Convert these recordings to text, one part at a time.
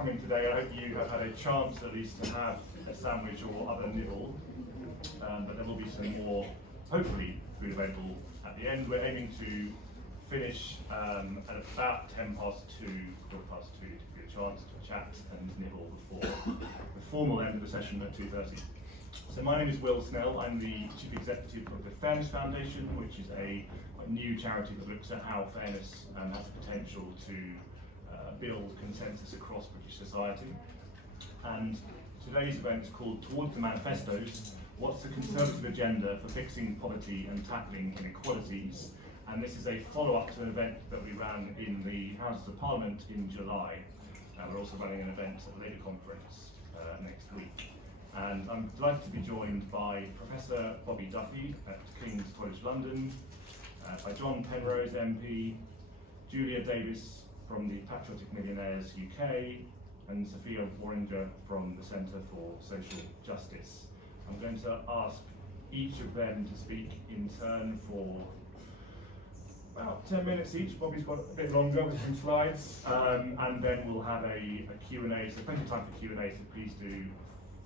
Coming today, I hope you have had a chance at least to have a sandwich or other nibble, but there will be some more, hopefully, food available at the end. We're aiming to finish at about 2:10, quarter past 2, to give you a chance to chat and nibble before the formal end of the session at 2:30. So my name is Snell. I'm the Chief Executive of the Fairness Foundation, which is a new charity that looks at how fairness has the potential to build consensus across British society. And today's event is called Towards the Manifestos, What's the Conservative Agenda for Fixing Poverty and Tackling Inequalities? And this is a follow-up to an event that we ran in the Houses of Parliament in July. We're also running an event at the Labour Conference next week. And I'm delighted to be joined by Professor Bobby Duffy at King's College London, by John Penrose MP, Julia Davies from the Patriotic Millionaires UK, and Sophia Worringer from the Centre for Social Justice. I'm going to ask each of them to speak in turn for about 10 minutes each. Bobby's got a bit longer with some slides, and then we'll have a Q&A, so plenty of time for Q&A, so please do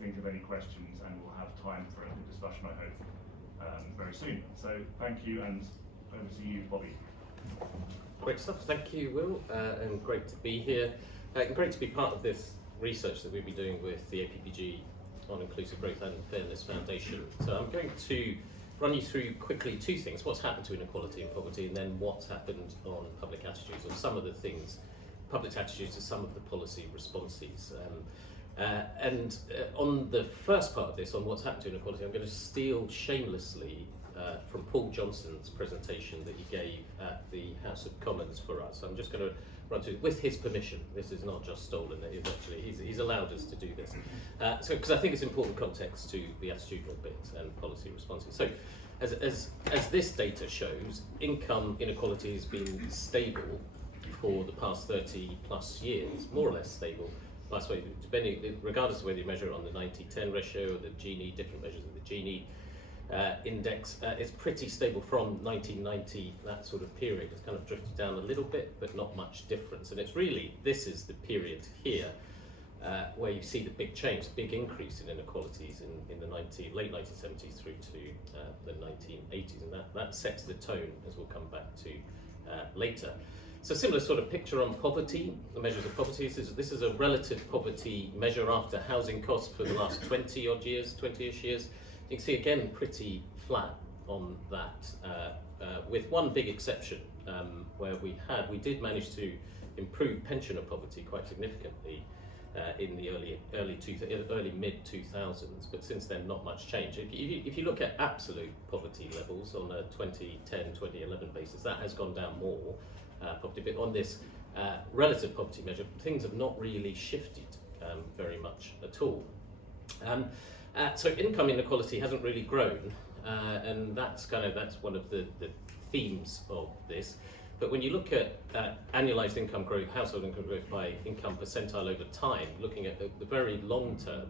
think of any questions and we'll have time for a good discussion, I hope, very soon. So thank you, and over to you, Bobby. Great stuff, thank you, Will, and great to be here. And great to be part of this research that we've been doing with the APPG on Inclusive Growth and Fairness Foundation. So I'm going to run you through quickly two things: what's happened to inequality and poverty, and then what's happened on public attitudes, or some of the things, public attitudes to some of the policy responses. On the first part of this, on what's happened to inequality, I'm going to steal shamelessly from Paul Johnson's presentation that he gave at the House of Commons for us. I'm just going to run through, with his permission. This is not just stolen, it actually, he's allowed us to do this. Because I think it's important context to the attitudinal bit and policy responses. So, as this data shows, income inequality has been stable for the past 30 plus years, more or less stable. Last way, depending, regardless of whether you measure it on the 90-10 ratio or the Gini, different measures of the Gini index, it's pretty stable from 1990, that sort of period. It's kind of drifted down a little bit, but not much difference. And it's really, this is the period here where you see the big change, big increase in inequalities in the late 1970s through to the 1980s. And that sets the tone, as we'll come back to later. So similar sort of picture on poverty, the measures of poverty. This is a relative poverty measure after housing costs for the last 20-odd years, 20-ish years. You can see again pretty flat on that, with one big exception where we did manage to improve pensioner poverty quite significantly in the early mid 2000s, but since then not much change. If you look at absolute poverty levels on a 2010-2011 basis, that has gone down more. But on this relative poverty measure, things have not really shifted very much at all. So income inequality hasn't really grown, and that's one of the themes of this. But when you look at annualized income growth, household income growth by income percentile over time, looking at the very long term,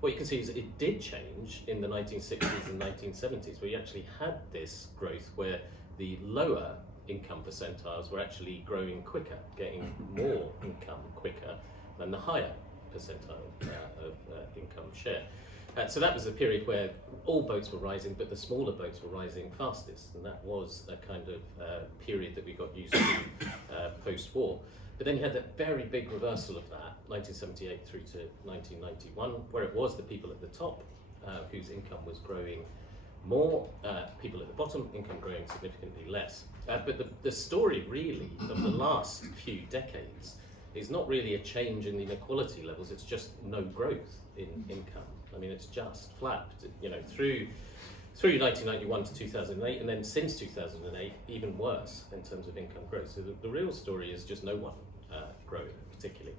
what you can see is it did change in the 1960s and 1970s, where you actually had this growth where the lower income percentiles were actually growing quicker, getting more income quicker than the higher percentile of income share. So that was a period where all boats were rising, but the smaller boats were rising fastest, and that was a kind of period that we got used to post-war. But then you had that very big reversal of that, 1978 through to 1991, where it was the people at the top whose income was growing more, people at the bottom, income growing significantly less. But the story really of the last few decades is not really a change in the inequality levels, it's just no growth in income. I mean, it's just flat, through 1991 to 2008, and then since 2008, even worse in terms of income growth. So the real story is just no one growing particularly.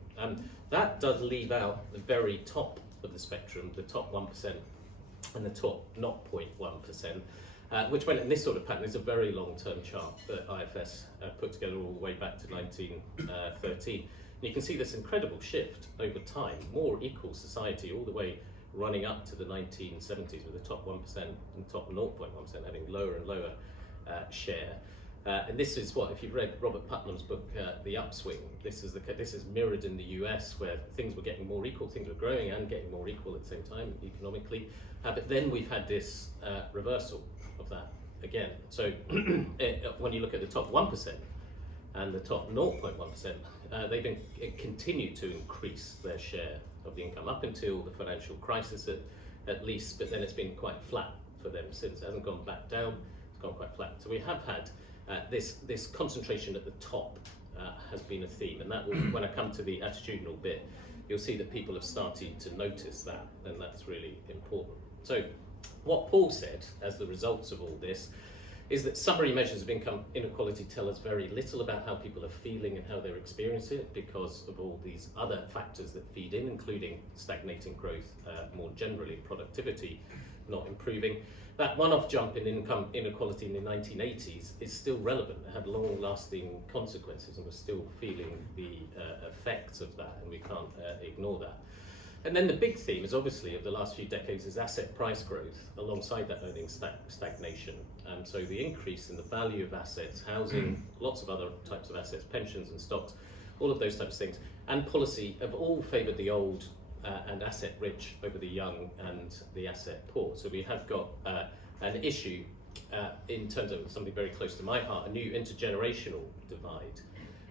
That does leave out the very top of the spectrum, the top 1% and the top 0.1%, which went in this sort of pattern. Is a very long-term chart that IFS put together all the way back to 1913. And you can see this incredible shift over time, more equal society all the way running up to the 1970s, with the top 1% and top 0.1% having lower and lower share. And this is what, if you've read Robert Putnam's book, The Upswing, this is mirrored in the US, where things were getting more equal, things were growing and getting more equal at the same time economically. But then we've had this reversal of that again. So when you look at the top 1% and the top 0.1%, they've continued to increase their share of the income up until the financial crisis at least, but then it's been quite flat for them since. It hasn't gone back down, it's gone quite flat. So we have had this concentration at the top has been a theme, and that will, when I come to the attitudinal bit, you'll see that people have started to notice that, and that's really important. So what Paul said as the results of all this is that summary measures of income inequality tell us very little about how people are feeling and how they're experiencing it, because of all these other factors that feed in, including stagnating growth, more generally productivity not improving. That one-off jump in income inequality in the 1980s is still relevant. It had long-lasting consequences, and we're still feeling the effects of that, and we can't ignore that. And then the big theme is obviously of the last few decades is asset price growth alongside that earnings stagnation. So the increase in the value of assets, housing, lots of other types of assets, pensions and stocks, all of those types of things, and policy have all favoured the old and asset rich over the young and the asset poor. So we have got an issue in terms of something very close to my heart, a new intergenerational divide,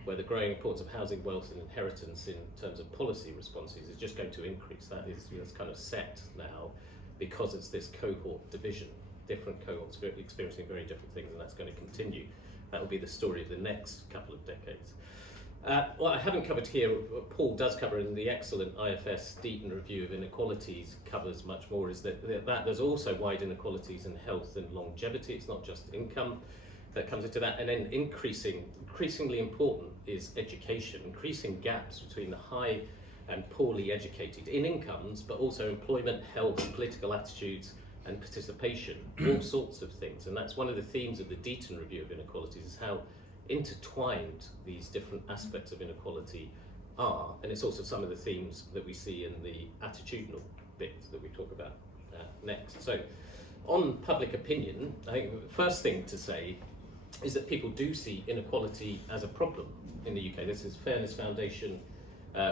where the growing importance of housing, wealth and inheritance in terms of policy responses is just going to increase. That's kind of set now, because it's this cohort division, different cohorts experiencing very different things, and that's going to continue. That will be the story of the next couple of decades. What I haven't covered here, Paul does cover in the excellent IFS Deaton review of inequalities, covers much more, is that there's also wide inequalities in health and longevity. It's not just income that comes into that. And then increasingly important is education, increasing gaps between the high and poorly educated in incomes, but also employment, health, political attitudes and participation, all sorts of things. And that's one of the themes of the Deaton review of inequalities, is how intertwined these different aspects of inequality are, and it's also some of the themes that we see in the attitudinal bits that we talk about next. So on public opinion, I think the first thing to say is that people do see inequality as a problem in the UK. This is Fairness Foundation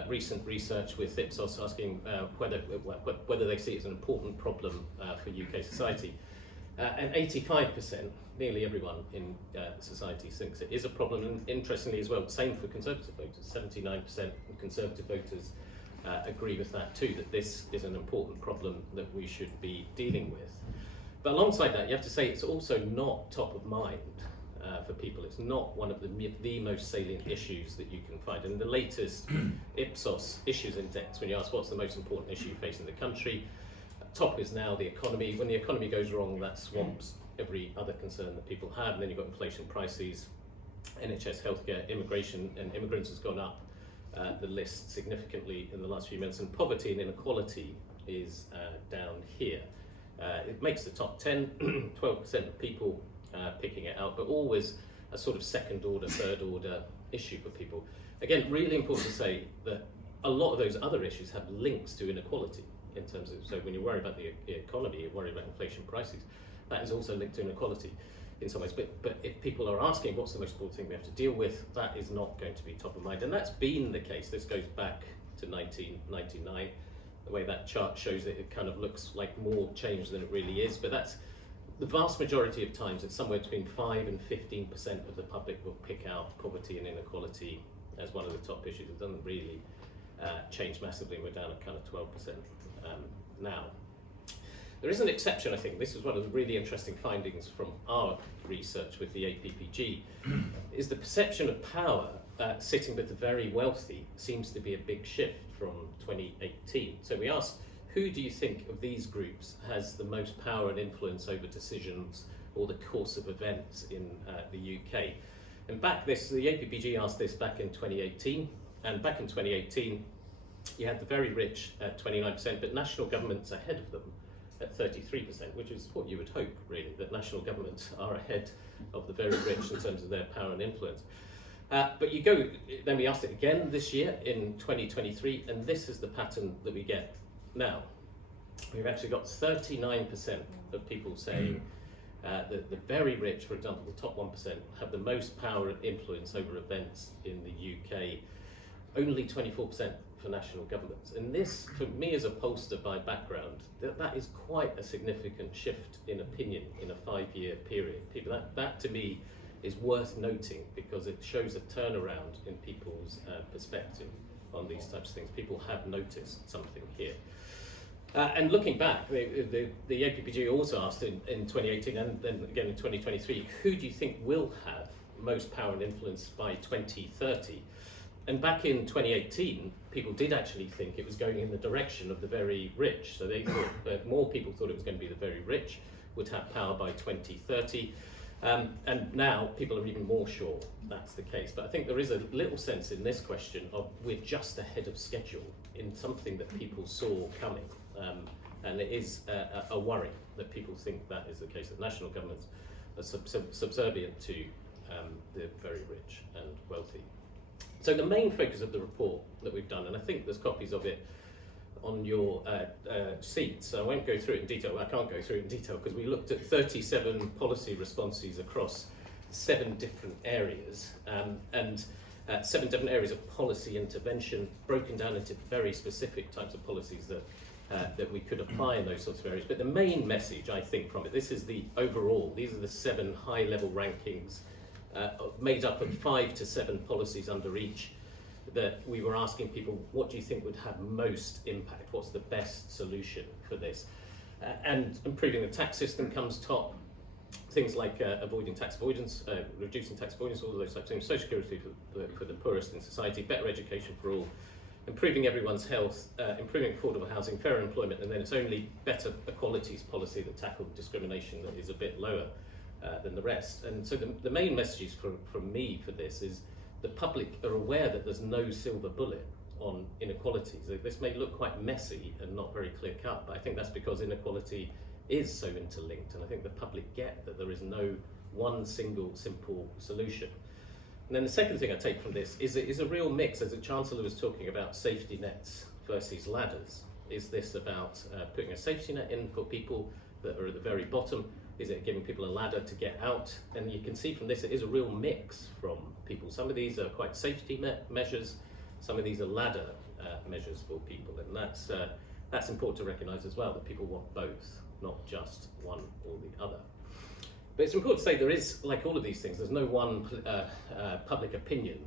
recent research with Ipsos asking whether they see it as an important problem for UK society. And 85%, nearly everyone in society thinks it is a problem, and interestingly as well, same for Conservative voters, 79% of Conservative voters agree with that too, that this is an important problem that we should be dealing with. But alongside that, you have to say it's also not top of mind for people. It's not one of the most salient issues that you can find. And the latest Ipsos Issues Index, when you ask what's the most important issue facing the country, top is now the economy. When the economy goes wrong, that swamps every other concern that people have. And then you've got inflation, prices, NHS, healthcare, immigration, and immigrants has gone up the list significantly in the last few months. And poverty and inequality is down here. It makes the top 10, 12% of people picking it out, but always a sort of second order, third order issue for people. Again, really important to say that a lot of those other issues have links to inequality. In terms of, so when you worry about the economy, you worry about inflation, prices, that is also linked to inequality in some ways. But if people are asking what's the most important thing we have to deal with, that is not going to be top of mind. And that's been the case. This goes back to 1999. The way that chart shows it, it kind of looks like more change than it really is. But that's the vast majority of times, it's somewhere between 5 and 15% of the public will pick out poverty and inequality as one of the top issues. It doesn't really change massively. We're down at kind of 12%. Now, there is an exception, I think. This is one of the really interesting findings from our research with the APPG, is the perception of power sitting with the very wealthy seems to be a big shift from 2018. So we asked, who do you think of these groups has the most power and influence over decisions or the course of events in the UK? And the APPG asked this back in 2018, and back in 2018, you had the very rich at 29%, but national governments ahead of them at 33%, which is what you would hope, really, that national governments are ahead of the very rich in terms of their power and influence. But then we asked it again this year in 2023, and this is the pattern that we get. Now, we've actually got 39% of people saying The very rich, for example, the top 1%, have the most power and influence over events in the UK. Only 24% for national governments. And this, for me as a pollster by background, that is quite a significant shift in opinion in a 5-year period. That to me is worth noting because it shows a turnaround in people's perspective on these types of things. People have noticed something here. And looking back, the APPG also asked in 2018 and then again in 2023, who do you think will have most power and influence by 2030? And back in 2018, people did actually think it was going in the direction of the very rich. So they thought more people thought it was going to be the very rich would have power by 2030. And now people are even more sure that's the case. But I think there is a little sense in this question of we're just ahead of schedule in something that people saw coming. And it is a worry that people think that is the case, that national governments are subservient to the very rich and wealthy. So the main focus of the report that we've done, and I think there's copies of it on your seats, so I won't go through it in detail. I can't go through it in detail because we looked at 37 policy responses across 7 different areas, and 7 different areas of policy intervention broken down into very specific types of policies that we could apply in those sorts of areas. But the main message, I think, from it, this is the overall, these are the 7 high-level rankings made up of 5 to 7 policies under each, that we were asking people, what do you think would have most impact? What's the best solution for this? And improving the tax system comes top. Things like avoiding tax avoidance, reducing tax avoidance, all of those types of things. Social security for the poorest in society, better education for all, improving everyone's health, improving affordable housing, fair employment, and then it's only better equalities policy that tackled discrimination that is a bit lower than the rest. And so the main messages from me for this is the public are aware that there's no silver bullet on inequalities. This may look quite messy and not very clear cut, but I think that's because inequality is so interlinked, and I think the public get that there is no one single simple solution. And then the second thing I take from this is it is a real mix, as the Chancellor was talking about safety nets versus ladders. Is this about putting a safety net in for people that are at the very bottom? Is it giving people a ladder to get out? And you can see from this, it is a real mix from people. Some of these are quite safety net measures, some of these are ladder measures for people, and that's important to recognise as well, that people want both, not just one or the other. But it's important to say there is, like all of these things, there's no one public opinion.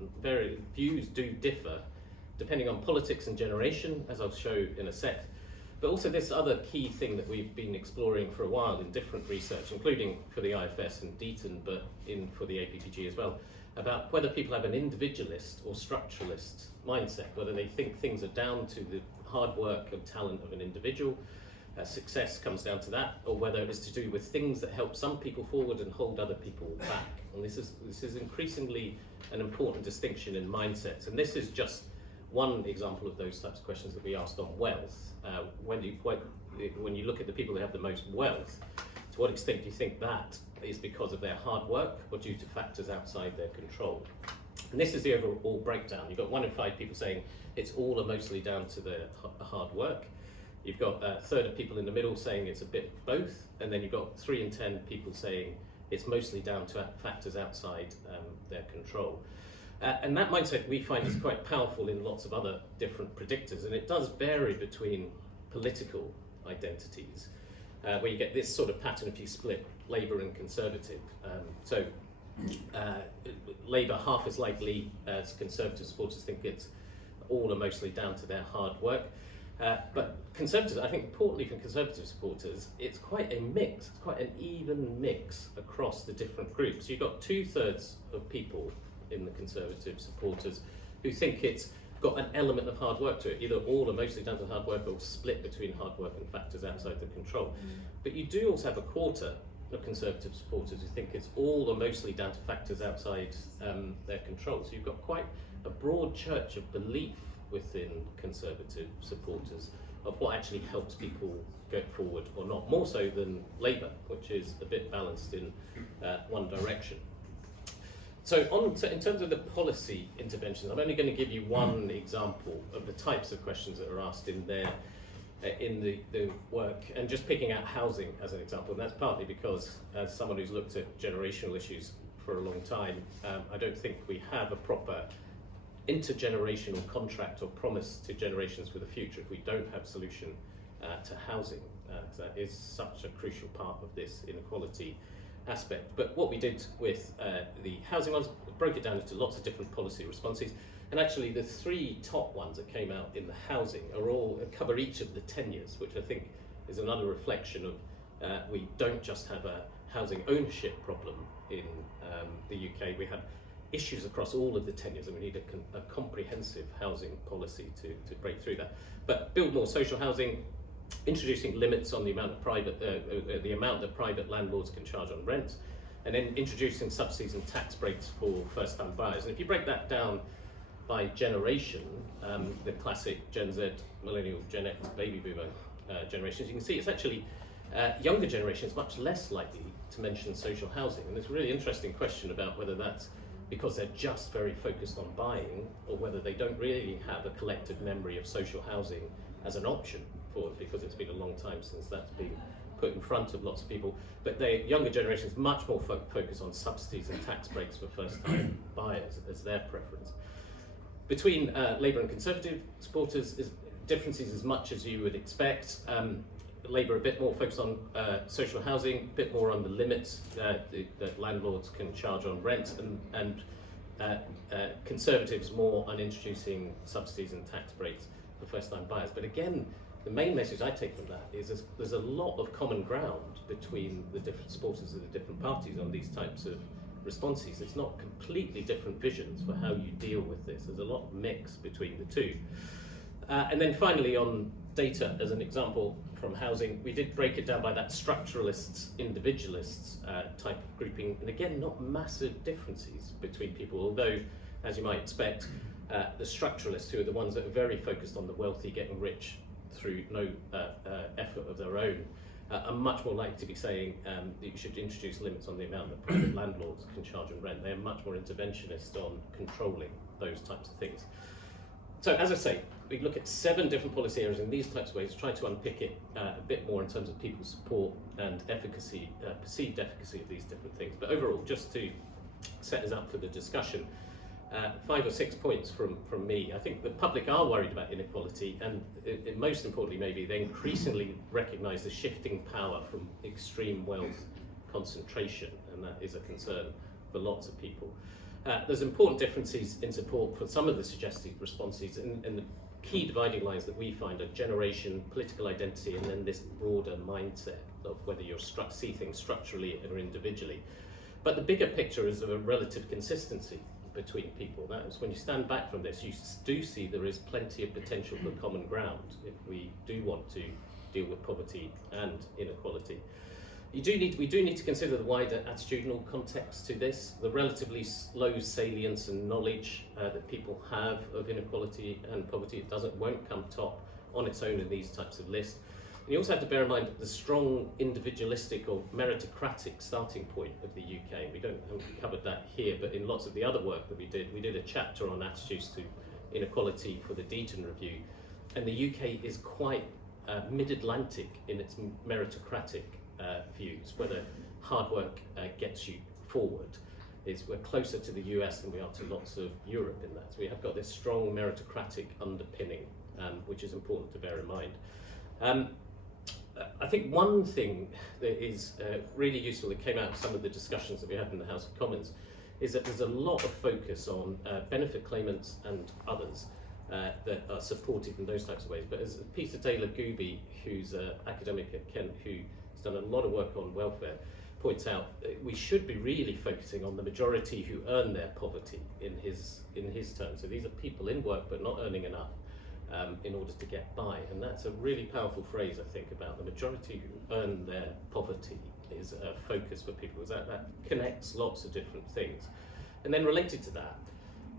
Views do differ depending on politics and generation, as I'll show in a sec. But also this other key thing that we've been exploring for a while in different research, including for the IFS and Deaton, but for the APPG as well, about whether people have an individualist or structuralist mindset, whether they think things are down to the hard work and talent of an individual, success comes down to that, or whether it is to do with things that help some people forward and hold other people back. And this is increasingly an important distinction in mindsets. And this is just one example of those types of questions that we asked on wealth. When you look at the people who have the most wealth, to what extent do you think that is because of their hard work or due to factors outside their control? And this is the overall breakdown. You've got 1 in 5 people saying it's all or mostly down to their hard work. You've got a third of people in the middle saying it's a bit of both, and then you've got 3 in 10 people saying it's mostly down to factors outside their control. And that mindset we find is quite powerful in lots of other different predictors, and it does vary between political identities, where you get this sort of pattern if you split Labour and Conservative. Labour half as likely as Conservative supporters think it's all or mostly down to their hard work. But Conservatives, I think importantly for Conservative supporters, it's quite a mix, it's quite an even mix across the different groups. You've got 2/3 of people in the Conservative supporters who think it's got an element of hard work to it, either all or mostly down to hard work or split between hard work and factors outside their control. But you do also have 1/4 of Conservative supporters who think it's all or mostly down to factors outside their control. So you've got quite a broad church of belief within Conservative supporters of what actually helps people go forward or not, more so than Labour, which is a bit balanced in one direction. So in terms of the policy interventions, I'm only going to give you one example of the types of questions that are asked in there. in the work, and just picking out housing as an example, and that's partly because as someone who's looked at generational issues for a long time, I don't think we have a proper intergenerational contract or promise to generations for the future if we don't have solution to housing. That is such a crucial part of this inequality aspect. But what we did with the housing ones, broke it down into lots of different policy responses, and actually the 3 top ones that came out in the housing are all cover each of the tenures, which I think is another reflection of we don't just have a housing ownership problem in the UK, we have issues across all of the tenures, and we need a comprehensive housing policy to break through that. But build more social housing, introducing limits on the amount of the amount that private landlords can charge on rent, and then introducing subsidies and tax breaks for first-time buyers. And if you break that down by generation, the classic Gen Z, Millennial, Gen X, Baby Boomer generations, you can see it's actually younger generations much less likely to mention social housing. And there's a really interesting question about whether that's because they're just very focused on buying, or whether they don't really have a collective memory of social housing as an option for it, because it's been a long time since that's been put in front of lots of people. But the younger generations much more focus on subsidies and tax breaks for first-time buyers as their preference. Between Labour and Conservative supporters, differences as much as you would expect. Labour a bit more focused on social housing, a bit more on the limits that landlords can charge on rent, and Conservatives more on introducing subsidies and tax breaks for first-time buyers. But again, the main message I take from that is there's a lot of common ground between the different supporters of the different parties on these types of responses. It's not completely different visions for how you deal with this. There's a lot of mix between the two. And then finally, on data as an example from housing, we did break it down by that structuralists, individualists type of grouping, and again, not massive differences between people, although, as you might expect, the structuralists, who are the ones that are very focused on the wealthy getting rich through no effort of their own, are much more likely to be saying that you should introduce limits on the amount that private landlords can charge on rent. They're much more interventionist on controlling those types of things. So, as I say, we look at 7 different policy areas in these types of ways, try to unpick it a bit more in terms of people's support and efficacy, perceived efficacy of these different things. But overall, just to set us up for the discussion, 5 or 6 points from me. I think the public are worried about inequality, and most importantly, maybe they increasingly recognise the shifting power from extreme wealth concentration, and that is a concern for lots of people. There's important differences in support for some of the suggested responses, and the key dividing lines that we find are generation, political identity, and then this broader mindset of whether you see things structurally or individually. But the bigger picture is of a relative consistency between people. That is, when you stand back from this, you do see there is plenty of potential for common ground if we do want to deal with poverty and inequality. We do need to consider the wider attitudinal context to this, the relatively low salience and knowledge that people have of inequality and poverty. It won't come top on its own in these types of lists. And you also have to bear in mind the strong individualistic or meritocratic starting point of the UK. We haven't covered that here, but in lots of the other work that we did a chapter on attitudes to inequality for the Deaton Review, and the UK is quite mid-Atlantic in its meritocratic views, whether hard work gets you forward. We're closer to the US than we are to lots of Europe in that. So we have got this strong meritocratic underpinning, which is important to bear in mind. I think one thing that is really useful that came out of some of the discussions that we had in the House of Commons is that there's a lot of focus on benefit claimants and others that are supported in those types of ways. But as Peter Taylor Gooby, who's an academic at Kent, who's done a lot of work on welfare, points out, we should be really focusing on the majority who earn their poverty in his terms. So these are people in work but not earning enough in order to get by, and that's a really powerful phrase, I think, about the majority who earn their poverty is a focus for people, because that connects lots of different things. And then related to that,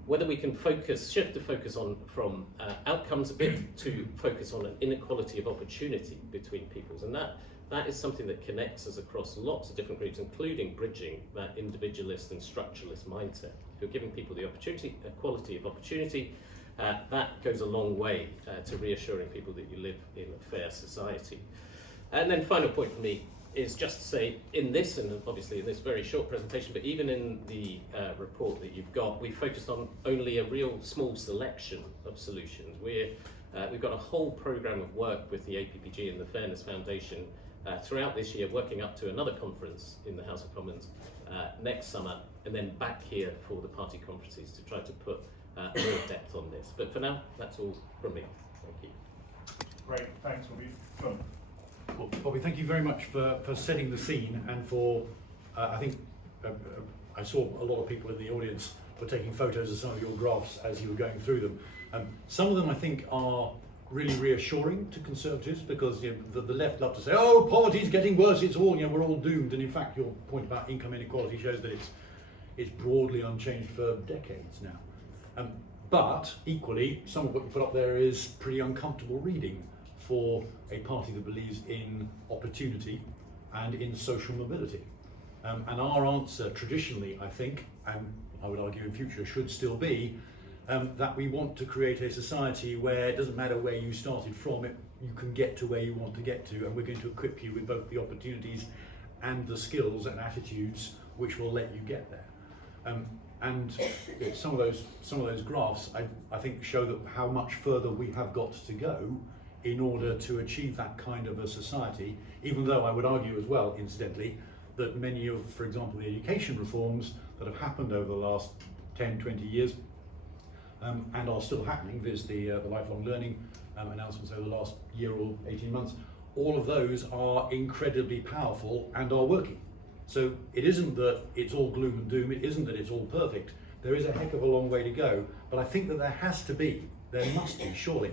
whether we can shift the focus from outcomes a bit to focus on an inequality of opportunity between peoples, and that is something that connects us across lots of different groups, including bridging that individualist and structuralist mindset. If you're giving people the opportunity, equality of opportunity, that goes a long way to reassuring people that you live in a fair society. And then final point for me is just to say, in this, and obviously in this very short presentation, but even in the report that you've got, we focused on only a real small selection of solutions. We've got a whole programme of work with the APPG and the Fairness Foundation throughout this year, working up to another conference in the House of Commons next summer, and then back here for the party conferences to try to put more depth on this. But for now, that's all from me. Thank you. Great, thanks, Bobby. John. Well, Bobby, thank you very much for setting the scene, and for, I think, I saw a lot of people in the audience were taking photos of some of your graphs as you were going through them. Some of them I think are really reassuring to Conservatives, because the left love to say, oh, poverty's getting worse, it's all, we're all doomed, and in fact your point about income inequality shows that it's broadly unchanged for decades now. But equally, some of what you put up there is pretty uncomfortable reading for a party that believes in opportunity and in social mobility. And our answer traditionally, I think, and I would argue in future, should still be that we want to create a society where it doesn't matter where you started from, you can get to where you want to get to, and we're going to equip you with both the opportunities and the skills and attitudes which will let you get there. And some of those graphs, I think, show that how much further we have got to go in order to achieve that kind of a society, even though I would argue as well, incidentally, that many of, for example, the education reforms that have happened over the last 10, 20 years and are still happening, viz. The lifelong learning announcements over the last year or 18 months, all of those are incredibly powerful and are working. So it isn't that it's all gloom and doom, it isn't that it's all perfect. There is a heck of a long way to go, but I think that there must be surely,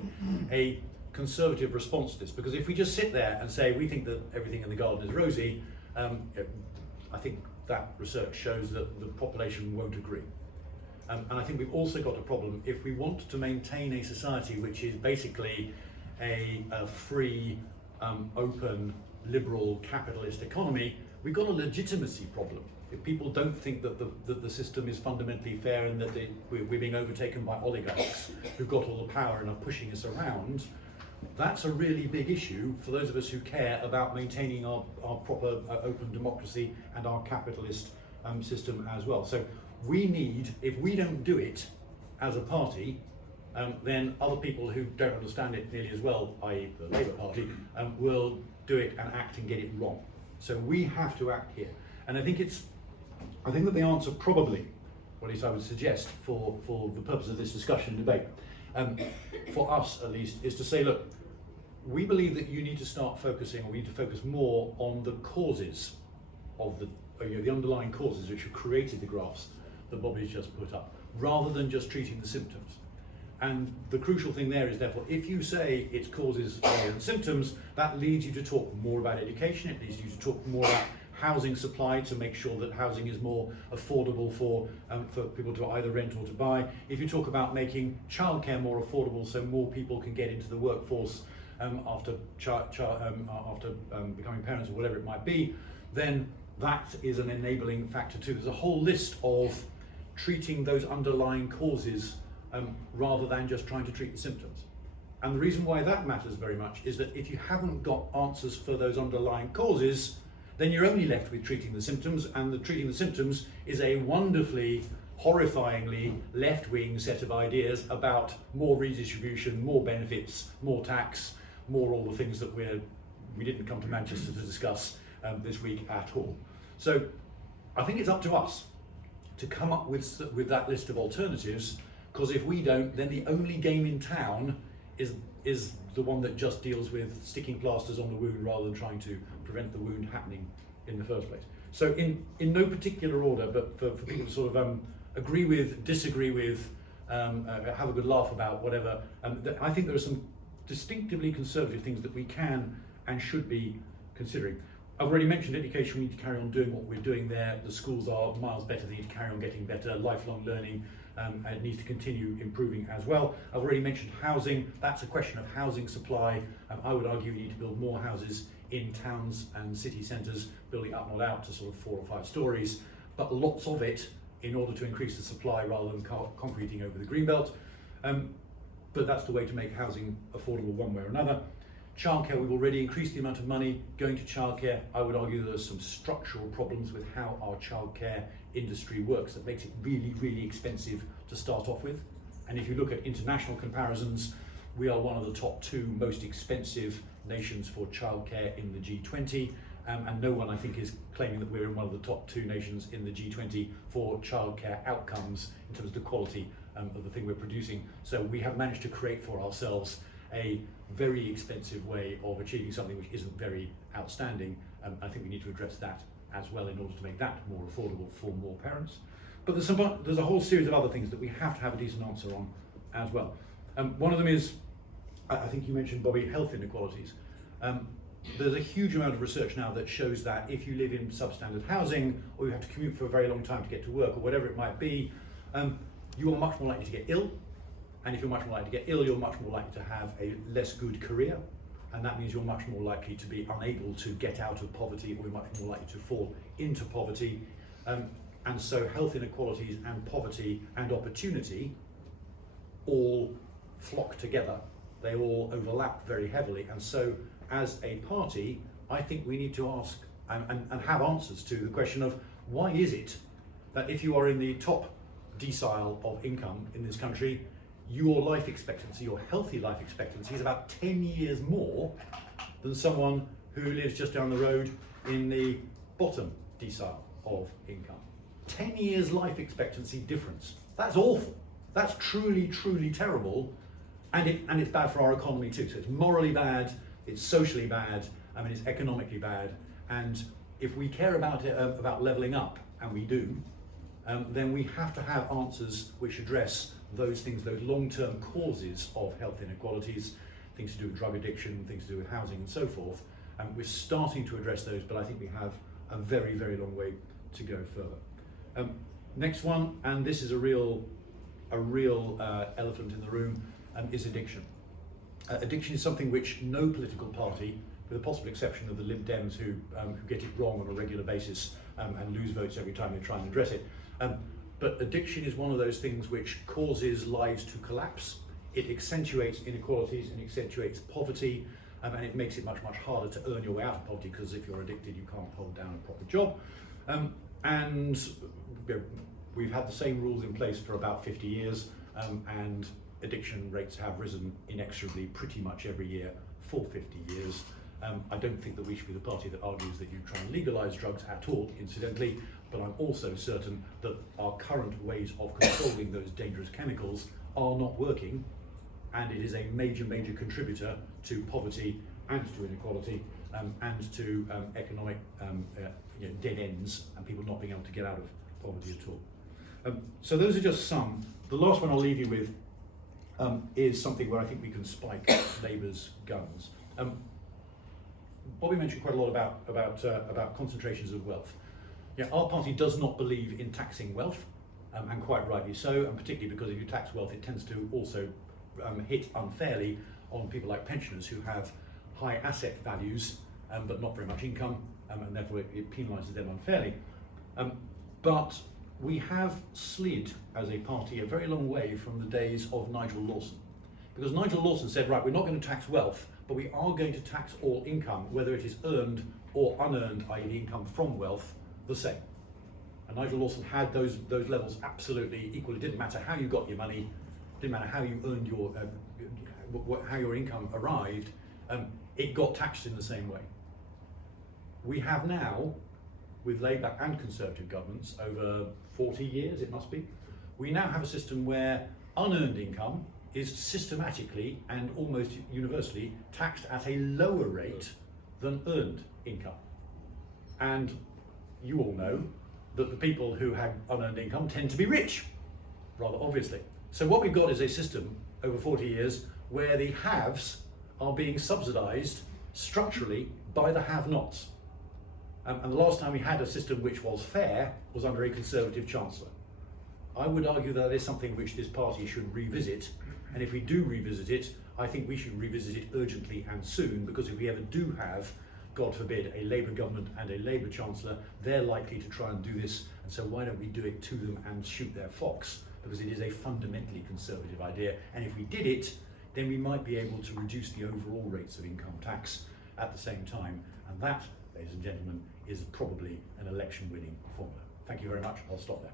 a Conservative response to this, because if we just sit there and say we think that everything in the garden is rosy, I think that research shows that the population won't agree. And I think we've also got a problem if we want to maintain a society which is basically a free, open, liberal, capitalist economy. We've got a legitimacy problem. If people don't think that the system is fundamentally fair and that we're being overtaken by oligarchs who've got all the power and are pushing us around, that's a really big issue for those of us who care about maintaining our proper open democracy and our capitalist system as well. So we need, if we don't do it as a party, then other people who don't understand it nearly as well, i.e. the Labour Party, will do it and act and get it wrong. So we have to act here. And I think that the answer probably, or at least I would suggest for the purpose of this discussion and debate, for us at least, is to say, look, we believe that you need to start focusing, or we need to focus more on the causes of the underlying causes which have created the graphs that Bobby's just put up, rather than just treating the symptoms. And the crucial thing there is, therefore, if you say it's causes and symptoms, that leads you to talk more about education, it leads you to talk more about housing supply to make sure that housing is more affordable for people to either rent or to buy. If you talk about making childcare more affordable so more people can get into the workforce after becoming parents or whatever it might be, then that is an enabling factor too. There's a whole list of treating those underlying causes rather than just trying to treat the symptoms. And the reason why that matters very much is that if you haven't got answers for those underlying causes, then you're only left with treating the symptoms, and treating the symptoms is a wonderfully, horrifyingly left-wing set of ideas about more redistribution, more benefits, more tax, more all the things that we didn't come to Manchester to discuss this week at all. So I think it's up to us to come up with that list of alternatives, because if we don't, then the only game in town is the one that just deals with sticking plasters on the wound rather than trying to prevent the wound happening in the first place. So in no particular order, but for people to sort of agree with, disagree with, have a good laugh about, whatever, I think there are some distinctively Conservative things that we can and should be considering. I've already mentioned education. We need to carry on doing what we're doing there. The schools are miles better, they need to carry on getting better. Lifelong learning, and it needs to continue improving as well. I've already mentioned housing. That's a question of housing supply. I would argue we need to build more houses in towns and city centres, building up not out to sort of 4 or 5 stories, but lots of it in order to increase the supply rather than concreting over the greenbelt. but that's the way to make housing affordable one way or another. Childcare, we've already increased the amount of money going to childcare. I would argue there's some structural problems with how our childcare industry works that makes it really, really expensive to start off with. And if you look at international comparisons, we are one of the top 2 most expensive nations for childcare in the G20, and no one, I think, is claiming that we're in one of the top 2 nations in the G20 for childcare outcomes in terms of the quality of the thing we're producing. So we have managed to create for ourselves a very expensive way of achieving something which isn't very outstanding. I think we need to address that as well in order to make that more affordable for more parents. But there's a whole series of other things that we have to have a decent answer on as well. One of them is, I think you mentioned, Bobby, health inequalities. There's a huge amount of research now that shows that if you live in substandard housing, or you have to commute for a very long time to get to work, or whatever it might be, you are much more likely to get ill. And if you're much more likely to get ill, you're much more likely to have a less good career. And that means you're much more likely to be unable to get out of poverty, or you're much more likely to fall into poverty. And so health inequalities and poverty and opportunity all flock together. They all overlap very heavily. And so as a party, I think we need to ask and have answers to the question of why is it that if you are in the top decile of income in this country, your life expectancy, your healthy life expectancy, is about 10 years more than someone who lives just down the road in the bottom decile of income. 10 years life expectancy difference. That's awful. That's truly, truly terrible. And it's bad for our economy too. So it's morally bad, it's socially bad, it's economically bad. And if we care about it, about levelling up, and we do, then we have to have answers which address those things, those long-term causes of health inequalities, things to do with drug addiction, things to do with housing and so forth. And we're starting to address those, but I think we have a very, very long way to go further. Next one, and this is a real elephant in the room, is addiction. Addiction is something which no political party, with the possible exception of the Lib Dems who get it wrong on a regular basis and lose votes every time they try and address it. But addiction is one of those things which causes lives to collapse. It accentuates inequalities and accentuates poverty, and it makes it much, much harder to earn your way out of poverty, because if you're addicted, you can't hold down a proper job. And we've had the same rules in place for about 50 years, and addiction rates have risen inexorably pretty much every year for 50 years. I don't think that we should be the party that argues that you try and legalise drugs at all, incidentally, but I'm also certain that our current ways of controlling those dangerous chemicals are not working, and it is a major, major contributor to poverty and to inequality and to economic dead ends and people not being able to get out of poverty at all. So those are just some. The last one I'll leave you with is something where I think we can spike Labour's guns. Bobby mentioned quite a lot about concentrations of wealth. Our party does not believe in taxing wealth, and quite rightly so, and particularly because if you tax wealth, it tends to also hit unfairly on people like pensioners who have high asset values but not very much income, and therefore it penalises them unfairly. But we have slid as a party a very long way from the days of Nigel Lawson. Because Nigel Lawson said, right, we're not going to tax wealth, but we are going to tax all income, whether it is earned or unearned, i.e. the income from wealth, the same. And Nigel Lawson had those levels absolutely equal. It didn't matter how you got your money, didn't matter how you earned your, how your income arrived, it got taxed in the same way. We have now, with Labour and Conservative governments over 40 years, it must be, we now have a system where unearned income is systematically and almost universally taxed at a lower rate than earned income. And you all know that the people who had unearned income tend to be rich, rather obviously. So what we've got is a system over 40 years where the haves are being subsidised structurally by the have-nots. And the last time we had a system which was fair was under a Conservative Chancellor. I would argue that is something which this party should revisit, and if we do revisit it, I think we should revisit it urgently and soon, because if we ever do have, God forbid, a Labour government and a Labour Chancellor, they're likely to try and do this, and so why don't we do it to them and shoot their fox, because it is a fundamentally Conservative idea, and if we did it, then we might be able to reduce the overall rates of income tax at the same time. And that, ladies and gentlemen, is probably an election-winning formula. Thank you very much. I'll stop there.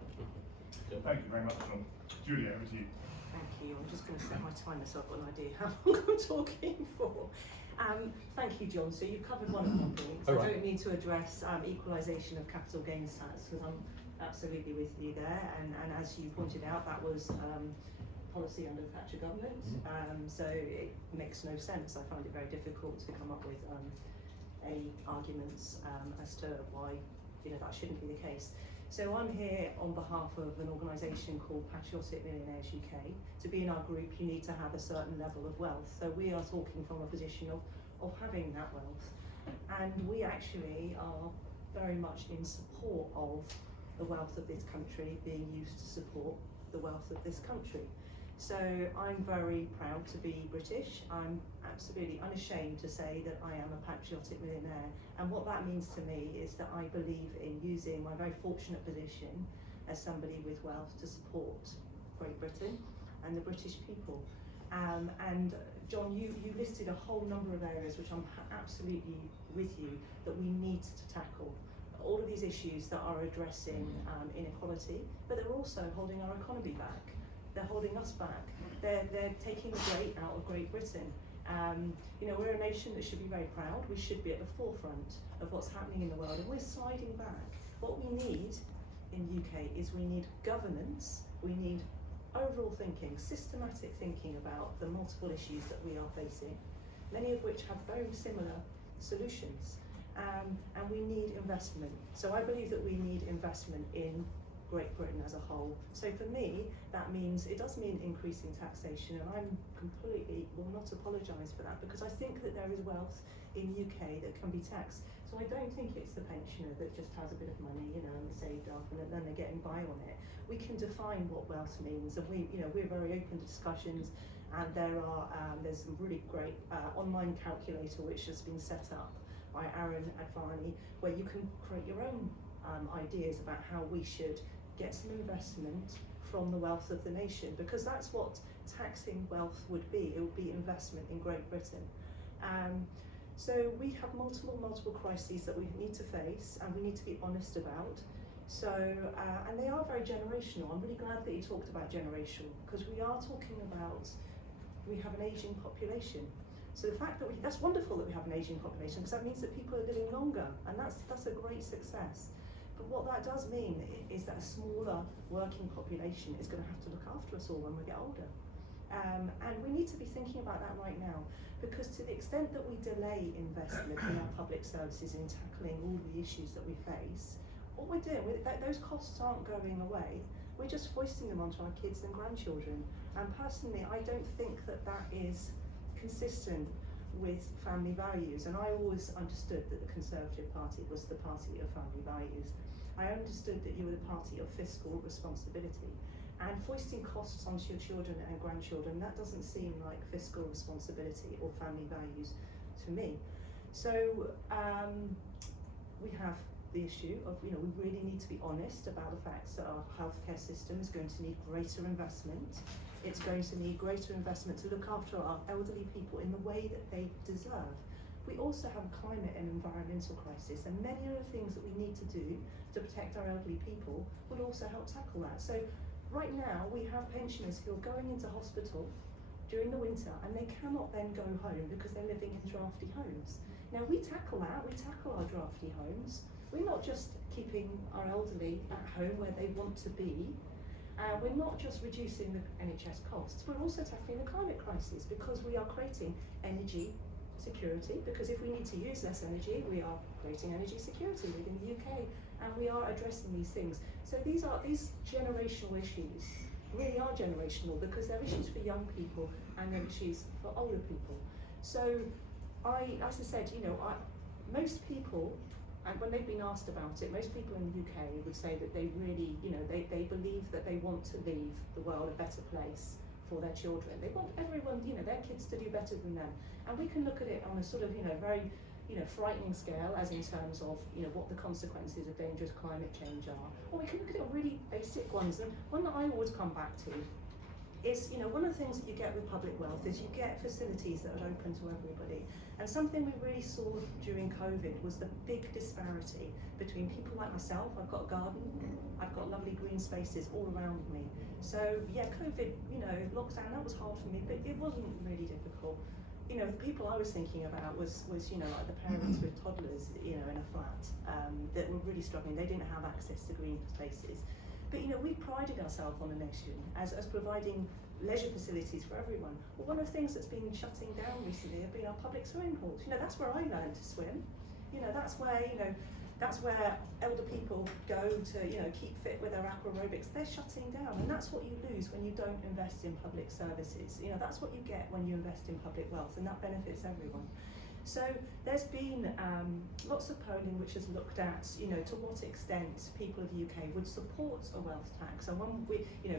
Thank you very much, John. Julia, over to you. Thank you. I'm just going to set my timer so I've got an idea how long I'm talking for. Thank you, John. So you've covered one of my points. All I right. don't need to address equalisation of capital gains tax because I'm absolutely with you there. And as you pointed out, that was policy under the Thatcher government. So it makes no sense. I find it very difficult to come up with arguments as to why that shouldn't be the case. So I'm here on behalf of an organisation called Patriotic Millionaires UK. To be in our group, you need to have a certain level of wealth. So we are talking from a position of having that wealth. And we actually are very much in support of the wealth of this country being used to support the wealth of this country. So I'm very proud to be British. I'm absolutely unashamed to say that I am a patriotic millionaire. And what that means to me is that I believe in using my very fortunate position as somebody with wealth to support Great Britain and the British people. And John, you listed a whole number of areas which I'm absolutely with you that we need to tackle. All of these issues that are addressing inequality, but they're also holding our economy back. They're holding us back. They're taking the great out of Great Britain. We're a nation that should be very proud. We should be at the forefront of what's happening in the world, and we're sliding back. What we need in UK is we need governance. We need overall thinking, systematic thinking about the multiple issues that we are facing, many of which have very similar solutions. And we need investment. So I believe that we need investment in Great Britain as a whole. So for me, that means, it does mean increasing taxation, and I'm completely, will not apologise for that, because I think that there is wealth in UK that can be taxed. So I don't think it's the pensioner that just has a bit of money, and saved up, and then they're getting by on it. We can define what wealth means, and we're very open to discussions, and there's some really great online calculator which has been set up by Aaron Advani, where you can create your own ideas about how we should get some investment from the wealth of the nation, because that's what taxing wealth would be. It would be investment in Great Britain. So we have multiple crises that we need to face, and we need to be honest about. So, and they are very generational. I'm really glad that you talked about generational, because we are talking about, we have an ageing population. So the fact that that's wonderful that we have an ageing population, because that means that people are living longer, and that's a great success. But what that does mean is that a smaller working population is going to have to look after us all when we get older. And we need to be thinking about that right now, because to the extent that we delay investment in our public services in tackling all the issues that we face, what we're doing, those costs aren't going away. We're just foisting them onto our kids and grandchildren. And personally, I don't think that is consistent with family values, and I always understood that the Conservative Party was the party of family values. I understood that you were the party of fiscal responsibility, and foisting costs onto your children and grandchildren, that doesn't seem like fiscal responsibility or family values to me. So we have the issue of, we really need to be honest about the facts that our healthcare system is going to need greater investment. It's going to need greater investment to look after our elderly people in the way that they deserve. We also have a climate and environmental crisis, and many of the things that we need to do to protect our elderly people would also help tackle that. So right now we have pensioners who are going into hospital during the winter, and they cannot then go home because they're living in drafty homes. Now we tackle that, we tackle our drafty homes. We're not just keeping our elderly at home where they want to be. We're not just reducing the NHS costs, we're also tackling the climate crisis, because we are creating energy security, because if we need to use less energy, we are creating energy security within the UK, and we are addressing these things. So these generational issues really are generational, because they're issues for young people and they're issues for older people. So as I said, most people, and when they've been asked about it, most people in the UK would say that they really, they believe that they want to leave the world a better place for their children. They want everyone, their kids to do better than them. And we can look at it on a sort of, very, frightening scale, as in terms of, what the consequences of dangerous climate change are. Or we can look at it on really basic ones. And one that I always come back to is, one of the things that you get with public wealth is you get facilities that are open to everybody. And something we really saw during COVID was the big disparity between people like myself. I've got a garden, I've got lovely green spaces all around me. So yeah, COVID, lockdown, that was hard for me, but it wasn't really difficult. The people I was thinking about was like the parents with toddlers, in a flat, that were really struggling. They didn't have access to green spaces. But we prided ourselves on the nation as providing leisure facilities for everyone. Well, one of the things that's been shutting down recently have been our public swimming pools. That's where I learned to swim. That's where elder people go to, keep fit with their aqua aerobics. They're shutting down, and that's what you lose when you don't invest in public services. That's what you get when you invest in public wealth, and that benefits everyone. So there's been lots of polling which has looked at, to what extent people of the UK would support a wealth tax. And when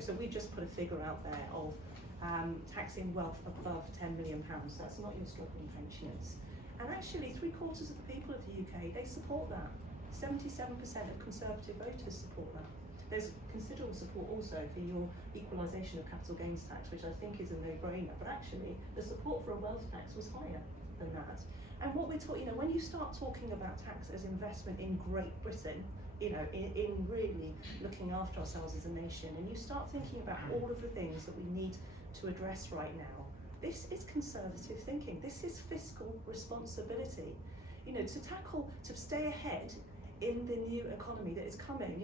so we just put a figure out there of taxing wealth above £10 million. That's not your struggling pensioners. And actually, 3/4 of the people of the UK, they support that. 77% of Conservative voters support that. There's considerable support also for your equalisation of capital gains tax, which I think is a no-brainer. But actually, the support for a wealth tax was higher than that. And what we're talking, when you start talking about tax as investment in Great Britain, in really looking after ourselves as a nation, and you start thinking about all of the things that we need to address right now, this is conservative thinking. This is fiscal responsibility. To stay ahead in the new economy that is coming.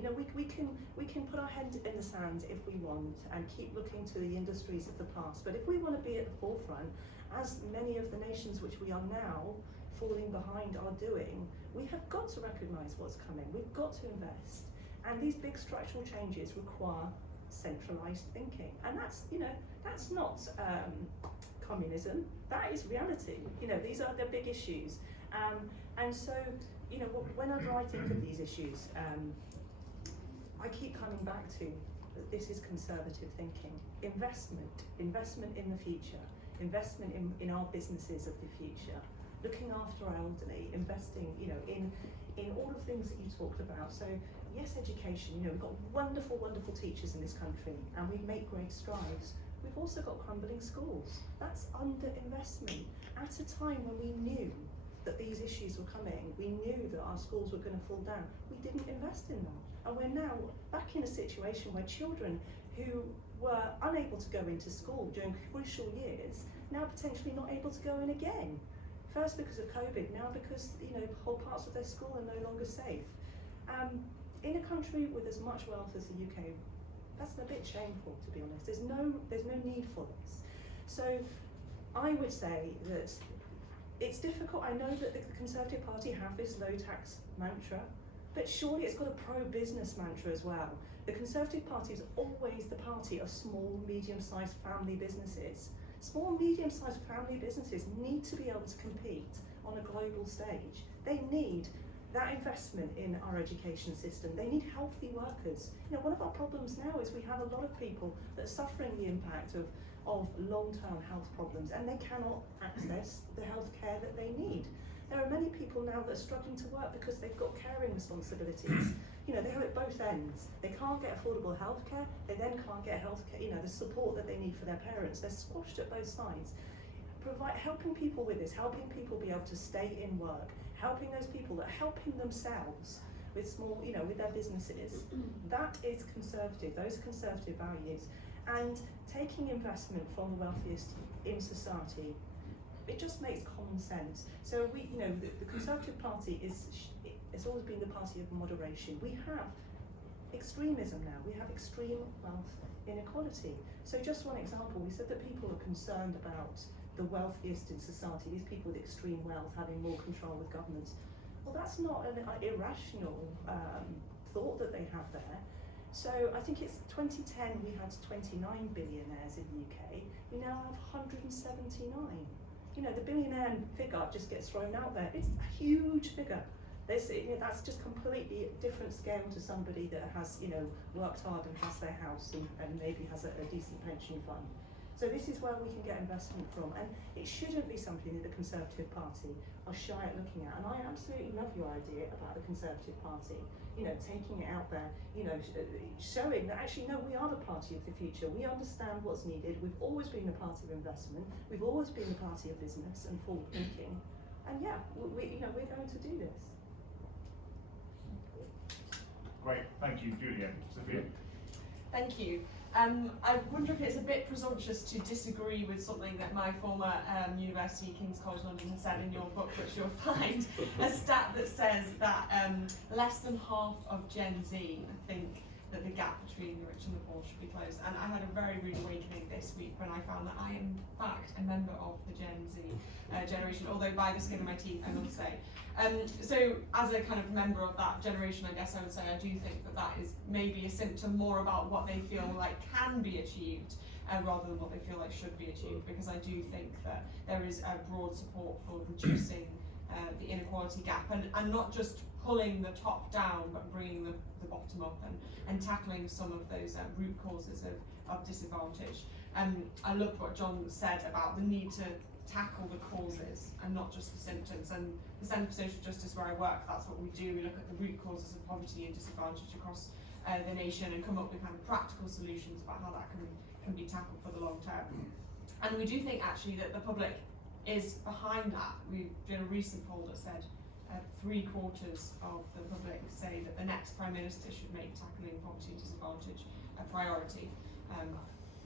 We can put our head in the sand if we want and keep looking to the industries of the past. But if we want to be at the forefront, as many of the nations which we are now falling behind are doing, we have got to recognise what's coming. We've got to invest. And these big structural changes require centralised thinking. And that's not communism. That is reality. These are the big issues. And so, whenever I think of these issues, I keep coming back to that this is conservative thinking. Investment in the future, investment in our businesses of the future, looking after our elderly, investing, in all of the things that you talked about. So yes, education, we've got wonderful, wonderful teachers in this country and we make great strides. We've also got crumbling schools. That's underinvestment at a time when we knew that these issues were coming. We knew that our schools were going to fall down. We didn't invest in them. And we're now back in a situation where children who were unable to go into school during crucial years, now potentially not able to go in again. First because of COVID, now because whole parts of their school are no longer safe. In a country with as much wealth as the UK, that's a bit shameful, to be honest. There's no need for this. So I would say that it's difficult. I know that the Conservative Party have this low tax mantra, but surely it's got a pro-business mantra as well. The Conservative Party is always the party of small, medium-sized family businesses. Small, medium-sized family businesses need to be able to compete on a global stage. They need that investment in our education system. They need healthy workers. One of our problems now is we have a lot of people that are suffering the impact of long-term health problems, and they cannot access the health care that they need. There are many people now that are struggling to work because they've got caring responsibilities. They have it both ends. They can't get affordable health care, they then can't get health care, the support that they need for their parents. They're squashed at both sides. Helping people with this, helping people be able to stay in work, helping those people that are helping themselves with small, with their businesses, that is conservative. Those are conservative values. And taking investment from the wealthiest in society, it just makes common sense. So the Conservative Party it's always been the party of moderation. We have extremism now. We have extreme wealth inequality. So just one example, we said that people are concerned about the wealthiest in society, these people with extreme wealth having more control with governments. Well, that's not an irrational thought that they have there. So I think it's 2010 we had 29 billionaires in the UK. We now have 179. The billionaire figure just gets thrown out there. It's a huge figure. That's just completely different scale to somebody that has worked hard and has their house and maybe has a decent pension fund. So this is where we can get investment from, and it shouldn't be something that the Conservative Party are shy at looking at. And I absolutely love your idea about the Conservative Party, you know, taking it out there, you know, showing that actually, no, we are the party of the future. We understand what's needed. We've always been a party of investment. We've always been a party of business and forward thinking. And yeah, you know, we're going to do this. Great, thank you, Julia. Sophia. Thank you. I wonder if it's a bit presumptuous to disagree with something that my former university, King's College London, has said in your book, which you'll find a stat that says that less than half of Gen Z think that the gap between the rich and the poor should be closed. And I had a very rude awakening this week when I found that I am, in fact, a member of the Gen Z generation, although by the skin of my teeth, I must say. So as a kind of member of that generation, I guess I would say I do think that that is maybe a symptom more about what they feel like can be achieved rather than what they feel like should be achieved, because I do think that there is a broad support for reducing the inequality gap and not just pulling the top down but bringing the bottom up and tackling some of those root causes of disadvantage. I loved what John said about the need to tackle the causes and not just the symptoms. And the Centre for Social Justice, where I work, that's what we do. We look at the root causes of poverty and disadvantage across the nation and come up with kind of practical solutions about how that can be tackled for the long term. And we do think actually that the public is behind that. We've done a recent poll that said 3/4 of the public say that the next Prime Minister should make tackling poverty and disadvantage a priority.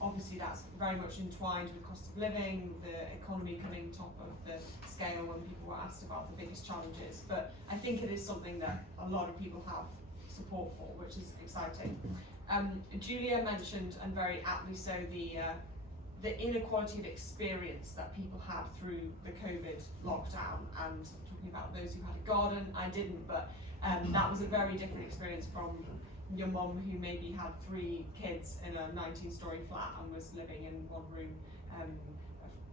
Obviously that's very much entwined with cost of living, the economy coming top of the scale when people were asked about the biggest challenges. But I think it is something that a lot of people have support for, which is exciting. Julia mentioned, and very aptly so, the inequality of experience that people had through the COVID lockdown, and talking about those who had a garden. I didn't, but that was a very different experience from your mum who maybe had 3 kids in a 19-story flat and was living in one room, a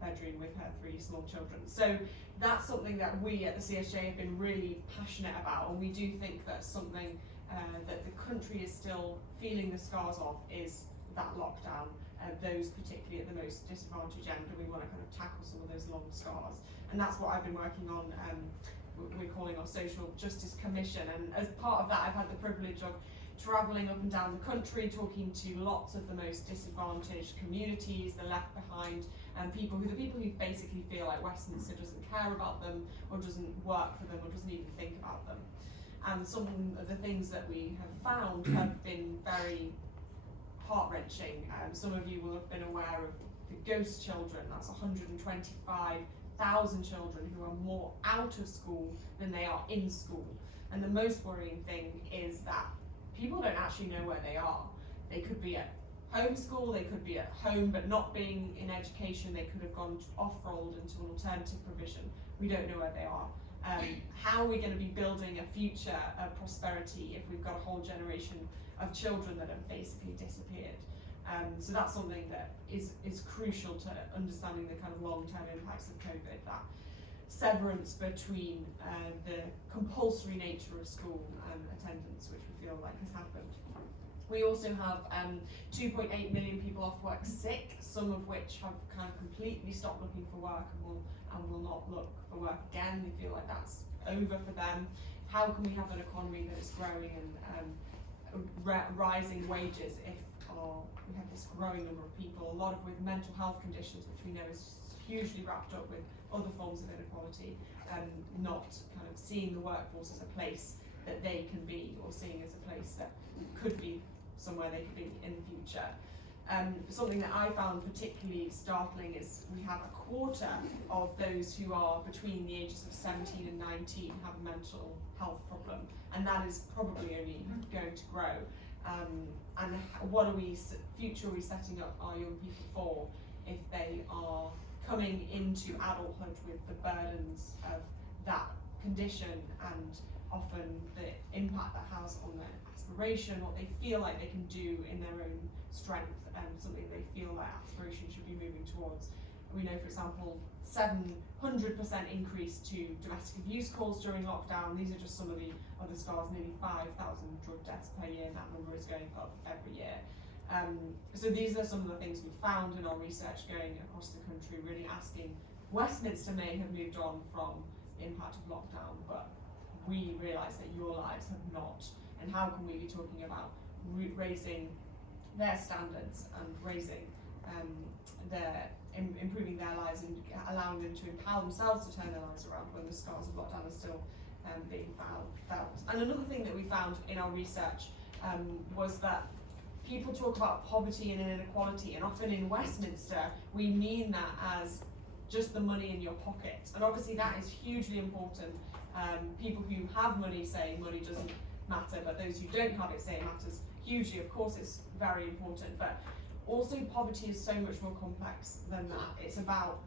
bedroom with her 3 small children. So that's something that we at the CSJ have been really passionate about, and we do think that something that the country is still feeling the scars of is that lockdown, those particularly at the most disadvantaged end, and we want to kind of tackle some of those long scars. And that's what I've been working on. We're calling our Social Justice Commission, and as part of that I've had the privilege of travelling up and down the country, talking to lots of the most disadvantaged communities, the left behind, and people who basically feel like Westminster doesn't care about them, or doesn't work for them, or doesn't even think about them. And some of the things that we have found have been very heart-wrenching. Some of you will have been aware of the ghost children. That's 125,000 children who are more out of school than they are in school. And the most worrying thing is that people don't actually know where they are. They could be at homeschool, they could be at home, but not being in education. They could have gone off-rolled into an alternative provision. We don't know where they are. How are we going to be building a future of prosperity if we've got a whole generation of children that have basically disappeared? So that's something that is crucial to understanding the kind of long-term impacts of COVID, that severance between the compulsory nature of school attendance, which we feel like has happened. We also have 2.8 million people off work sick, some of which have kind of completely stopped looking for work and will not look for work again. They feel like that's over for them. How can we have an economy that is growing and rising wages if we have this growing number of people, a lot of with mental health conditions, which we know is hugely wrapped up with other forms of inequality, not kind of seeing the workforce as a place that they can be, or seeing as a place that could be somewhere they could be in the future. Something that I found particularly startling is we have 1/4 of those who are between the ages of 17 and 19 have a mental health problem, and that is probably only going to grow. And what future are we setting up our young people for if they are coming into adulthood with the burdens of that condition, and often the impact that has on their aspiration, what they feel like they can do in their own strength, and something they feel like aspiration should be moving towards. We know, for example, 700% increase to domestic abuse calls during lockdown. These are just some of the other scars. Nearly 5,000 drug deaths per year, and that number is going up every year. So these are some of the things we found in our research going across the country, really asking. Westminster may have moved on from the impact of lockdown, but we realise that your lives have not. And how can we be talking about raising their standards and raising improving their lives and allowing them to empower themselves to turn their lives around when the scars of lockdown are still being felt. And another thing that we found in our research was that people talk about poverty and inequality, and often in Westminster we mean that as just the money in your pocket, and obviously that is hugely important. People who have money say money doesn't matter, but those who don't have it say it matters hugely. Of course it's very important, but also poverty is so much more complex than that. It's about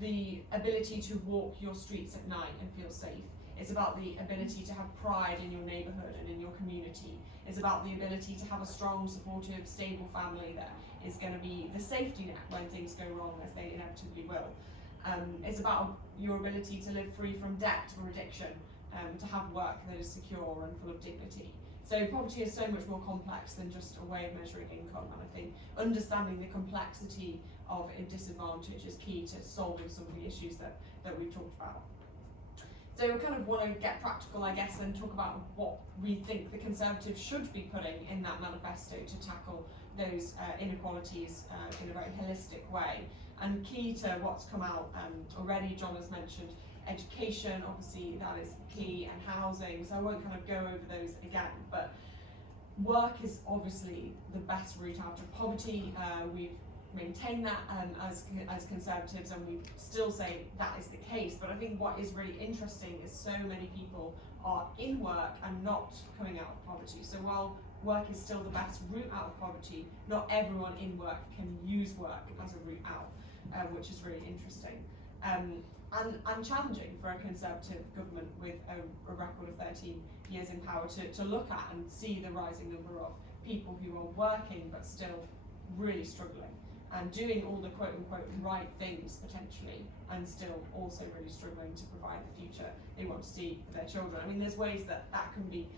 the ability to walk your streets at night and feel safe. It's about the ability to have pride in your neighbourhood and in your community. It's about the ability to have a strong, supportive, stable family that is going to be the safety net when things go wrong, as they inevitably will. It's about your ability to live free from debt or addiction, to have work that is secure and full of dignity. So poverty is so much more complex than just a way of measuring income, and I think understanding the complexity of a disadvantage is key to solving some of the issues that we've talked about. So we kind of want to get practical, I guess, and talk about what we think the Conservatives should be putting in that manifesto to tackle those inequalities in a very holistic way. And key to what's come out already, John has mentioned education, obviously that is key, and housing, so I won't kind of go over those again, but work is obviously the best route out of poverty. We've maintained that as Conservatives, and we still say that is the case, but I think what is really interesting is so many people are in work and not coming out of poverty. So while work is still the best route out of poverty, not everyone in work can use work as a route out, which is really interesting. And challenging for a Conservative government with a record of 13 years in power to look at and see the rising number of people who are working but still really struggling and doing all the quote unquote right things potentially and still also really struggling to provide the future they want to see for their children. I mean, there's ways that can be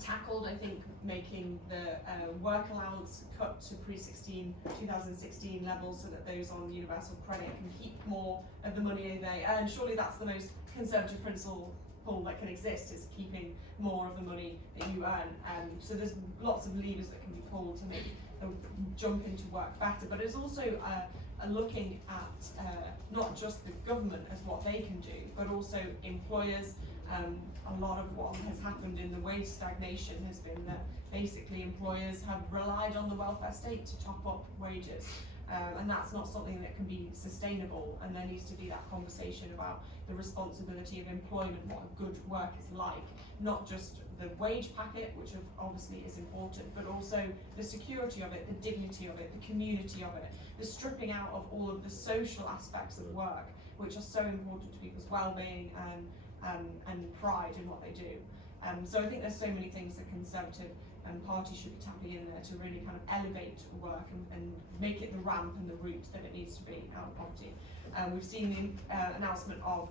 tackled. I think making the work allowance cut to pre-2016 levels so that those on universal credit can keep more of the money they earn. Surely that's the most Conservative principle that can exist, is keeping more of the money that you earn. So there's lots of levers that can be pulled to make the jump into work better, but it's also looking at not just the government as what they can do, but also employers. A lot of what has happened in the wage stagnation has been that basically employers have relied on the welfare state to top up wages, and that's not something that can be sustainable, and there needs to be that conversation about the responsibility of employment, what a good work is like, not just the wage packet, which obviously is important, but also the security of it, the dignity of it, the community of it, the stripping out of all of the social aspects of work, which are so important to people's well-being and pride in what they do. So I think there's so many things that Conservative Party should be tapping in there to really kind of elevate work and make it the ramp and the route that it needs to be out of poverty. We've seen the announcement of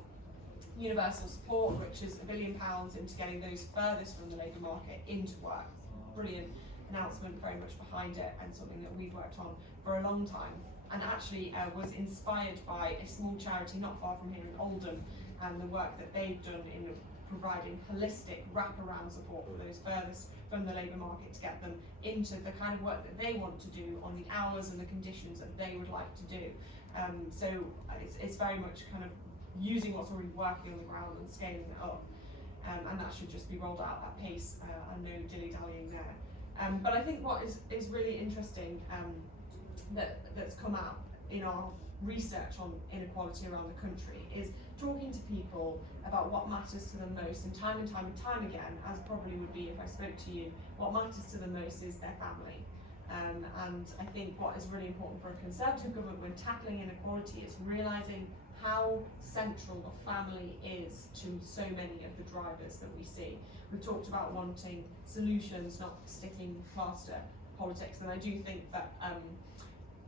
universal support, which is £1 billion into getting those furthest from the labour market into work. Brilliant announcement, very much behind it, and something that we've worked on for a long time, and actually was inspired by a small charity not far from here in Oldham, and the work that they've done in providing holistic wraparound support for those furthest from the labour market to get them into the kind of work that they want to do on the hours and the conditions that they would like to do. So it's very much kind of using what's already working on the ground and scaling it up, and that should just be rolled out at pace, and no dilly-dallying there. But I think what is really interesting that's come out in our research on inequality around the country is talking to people about what matters to them most, and time again, as probably would be if I spoke to you, what matters to them most is their family. And I think what is really important for a Conservative government when tackling inequality is realising how central the family is to so many of the drivers that we see. We've talked about wanting solutions, not sticking plaster politics, and I do think that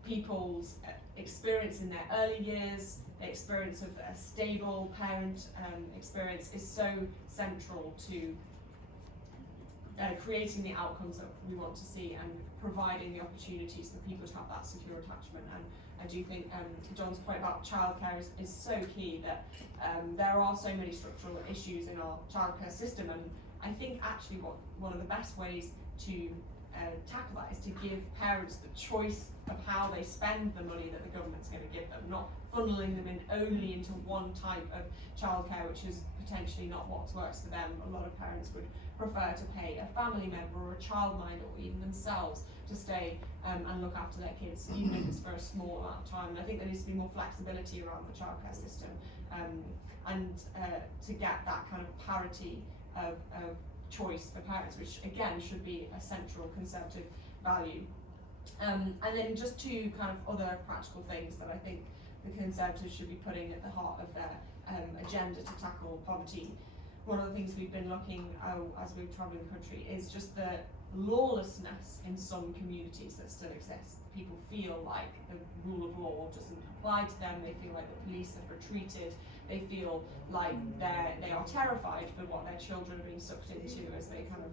people's experience in their early years, the experience of a stable parent experience is so central to creating the outcomes that we want to see and providing the opportunities for people to have that secure attachment. And I do think John's point about childcare is so key, that there are so many structural issues in our childcare system, and I think actually one of the best ways to tackle that is to give parents the choice of how they spend the money that the government's going to give them, not funneling them in only into one type of childcare, which is potentially not what works for them. A lot of parents would prefer to pay a family member or a childminder or even themselves to stay and look after their kids, even if it's for a small amount of time. And I think there needs to be more flexibility around the childcare system, and to get that kind of parity of choice for parents, which again should be a central Conservative value. And then just two kind of other practical things that I think the Conservatives should be putting at the heart of their agenda to tackle poverty. One of the things we've been looking at as we've travelled the country is just the lawlessness in some communities that still exists. People feel like the rule of law doesn't apply to them, they feel like the police have retreated, they feel like they are terrified for what their children are being sucked into as they kind of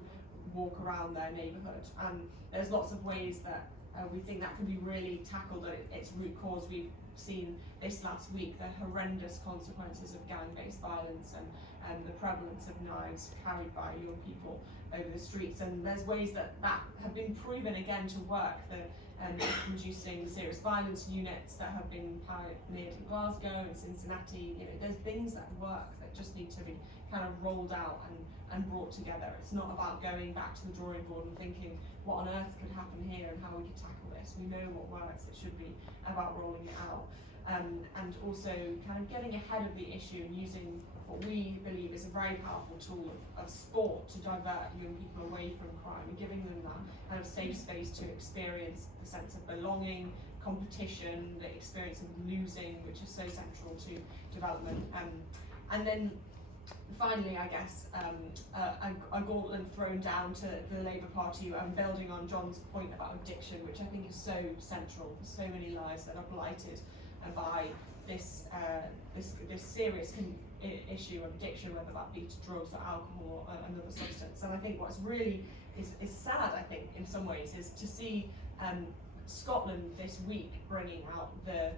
walk around their neighbourhood. And there's lots of ways that we think that can be really tackled at its root cause. We've seen this last week the horrendous consequences of gang-based violence and the prevalence of knives carried by young people over the streets, and there's ways that have been proven again to work. Reducing serious violence units that have been pioneered in Glasgow and Cincinnati. You know, there's things that work that just need to be kind of rolled out and brought together. It's not about going back to the drawing board and thinking what on earth could happen here and how we could tackle this. We know what works. It should be about rolling it out. And also kind of getting ahead of the issue and using what we believe is a very powerful tool of sport to divert young people away from crime and giving them that kind of safe space to experience the sense of belonging, competition, the experience of losing, which is so central to development. And then finally, I guess, a gauntlet thrown down to the Labour Party, building on John's point about addiction, which I think is so central. There's so many lives that are blighted by this serious issue of addiction, whether that be to drugs or alcohol or another substance. And I think what's really is sad, I think, in some ways, is to see Scotland this week bringing out the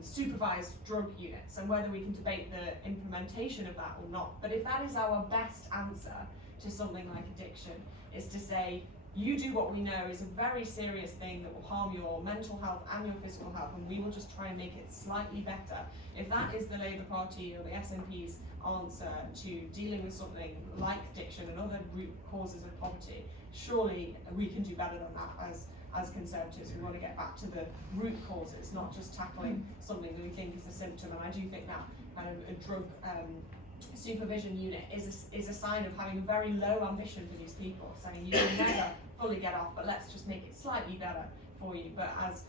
supervised drug units, and whether we can debate the implementation of that or not. But if that is our best answer to something like addiction, is to say, you do what we know is a very serious thing that will harm your mental health and your physical health, and we will just try and make it slightly better. If that is the Labour Party or the SNP's answer to dealing with something like addiction and other root causes of poverty, surely we can do better than that as Conservatives. We want to get back to the root causes, not just tackling something that we think is a symptom. And I do think that kind of a drug supervision unit is a sign of having a very low ambition for these people, saying you will never fully get off, but let's just make it slightly better for you. But as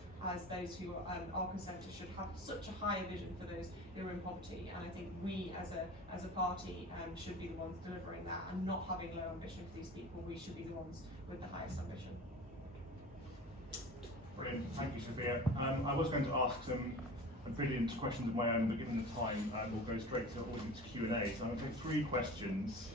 those who are Conservatives should have such a higher vision for those who are in poverty, and I think we as a party should be the ones delivering that, and not having low ambition for these people. We should be the ones with the highest ambition. Brilliant, thank you, Sophia. I was going to ask some brilliant questions of my own, but given the time, we'll go straight to audience Q&A. So I'm going to take 3 questions.